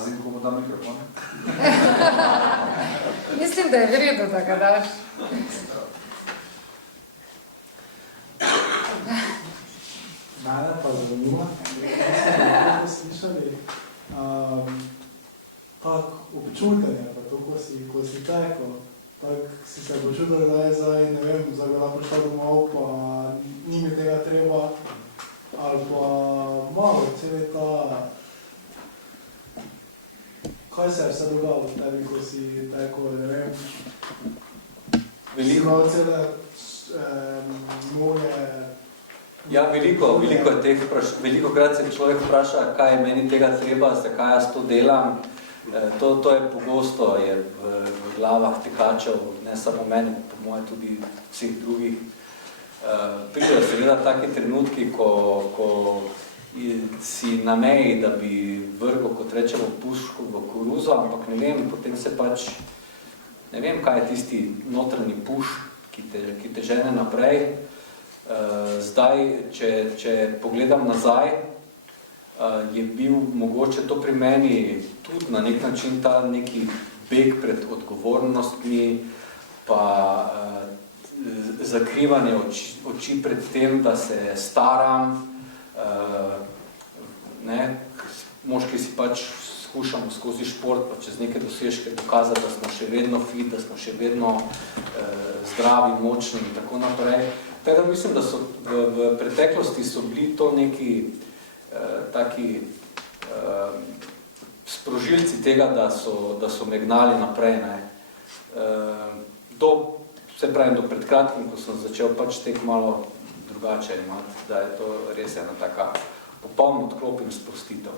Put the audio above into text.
Pazi, ko mu da mikrofon. Mislim, da je vredno, da ga daš. Mene pa zanima, da ste slišali tak občutenje, pa to, ko si tekel, tak si se počutil, da je zdaj, ne vem, zdaj bila prišla domov, pa ni mi tega treba, ali pa malo, celi ta, kaj se je vse dogajalo v tebi, ko si tekel, ne vem, Veliko. cele noge. Ja, veliko je teh velikokrat se človek vpraša, kaj je meni tega treba, zakaj jaz to delam. To je pogosto je v glavah tekačev, ne samo meni, po moje tudi vseh drugih. Pridejo seveda taki trenutki, ko si na meji, da bi vrgel, kot rečemo, puško v koruzo, ampak ne vem, potem se pač, ne vem, kaj je tisti notranji puš, ki te žene naprej. Zdaj, če pogledam nazaj, je bil mogoče to pri meni tudi na nek način ta neki beg pred odgovornostmi, pa zakrivanje oči pred tem, da se staram. Moški si pač skušamo skozi šport, pa čez neke dosežke dokazati, da smo še vedno fit, da smo še vedno zdravi, močni in tako naprej. Tako da mislim, da so v preteklosti so bili to neki taki sprožilci tega, da so me gnali naprej. Se pravim, do pred kratkim, ko sem začel pač tek malo drugače imati, da je to res ena taka popolno odklop in sprostitev.